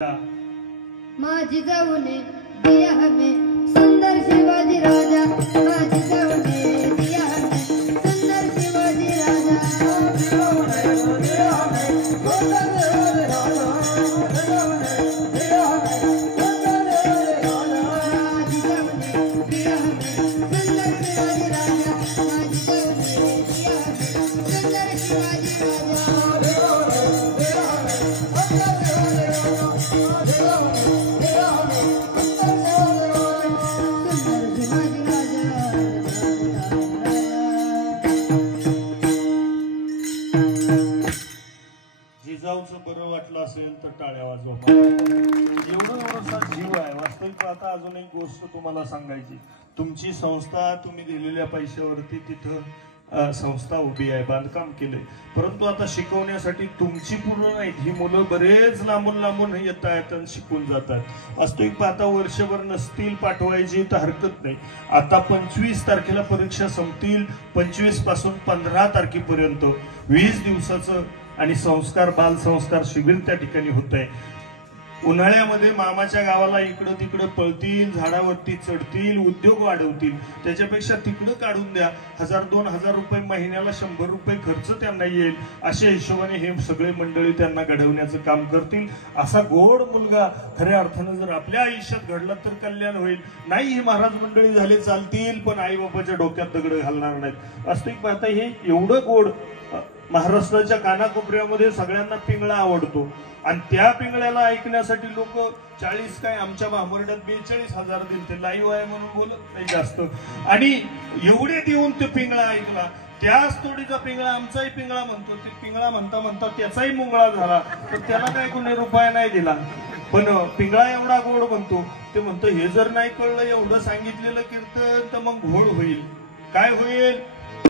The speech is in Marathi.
माझी जाऊने दिया हमें सुंदर शिवाजी राजा, माझी जाऊने दिया हमें सुंदर शिवाजी जिजाऊचं बरं वाटलं असेल तर टाळ्या वाजवा। एवढा जीव आहे। वास्तविक आता अजून एक गोष्ट तुम्हाला सांगायची, तुमची संस्था तुम्ही दिलेल्या पैशावरती तिथं संस्था उभी आहे, बांधकाम केलंय, परंतु आता शिकवण्यासाठी तुमची पूर्ण नाही, ही मुलं बरेच लांबून लांबून येत आहेत आणि शिकून जातात। वास्तविक आता वर्षभर नसतील पाठवायची तर हरकत नाही। आता 25 तारखेला परीक्षा संपतील, 25 पासून 15 तारखेपर्यंत 20 दिवसाचं आणि संस्कार बाल संस्कार शिबिर त्या ठिकाणी होत आहे। उन्हाळ्यामध्ये मामाच्या गावाला इकडं तिकडं पळतील, झाडावरती चढतील, उद्योग वाढवतील, त्याच्यापेक्षा तिकडं काढून द्या। 1000-2000 रुपये महिन्याला, 100 रुपये खर्च त्यांना येईल, अशा हिशोबाने हे सगळे मंडळी त्यांना घडवण्याचं काम करतील। असा गोड मुलगा खऱ्या अर्थानं जर आपल्या आयुष्यात घडला तर कल्याण होईल। नाही ही महाराज मंडळी झाले चालतील, पण आई बापाच्या डोक्यात दगड घालणार नाहीत। वास्तविक पाहता हे एवढं गोड, महाराष्ट्राच्या कानाकोपऱ्यामध्ये सगळ्यांना पिंगळा आवडतो आणि त्या पिंगळ्याला ऐकण्यासाठी लोक 40 काय आमच्या भांबर्ड्यात 42,000 दिले, ते लाईव्ह आहे म्हणून बोलत नाही जास्त, आणि एवढे देऊन ते पिंगळा ऐकला। त्याच तोडीचा पिंगळा आमचाही पिंगळा म्हणतो, ते पिंगळा म्हणता म्हणता त्याचाही मुंगळा झाला, तर त्याला काय कोणी रुपया नाही दिला, पण पिंगळा एवढा गोड म्हणतो, ते म्हणतो हे जर नाही कळलं एवढं सांगितलेलं कीर्तन तर मग घोळ होईल। काय होईल?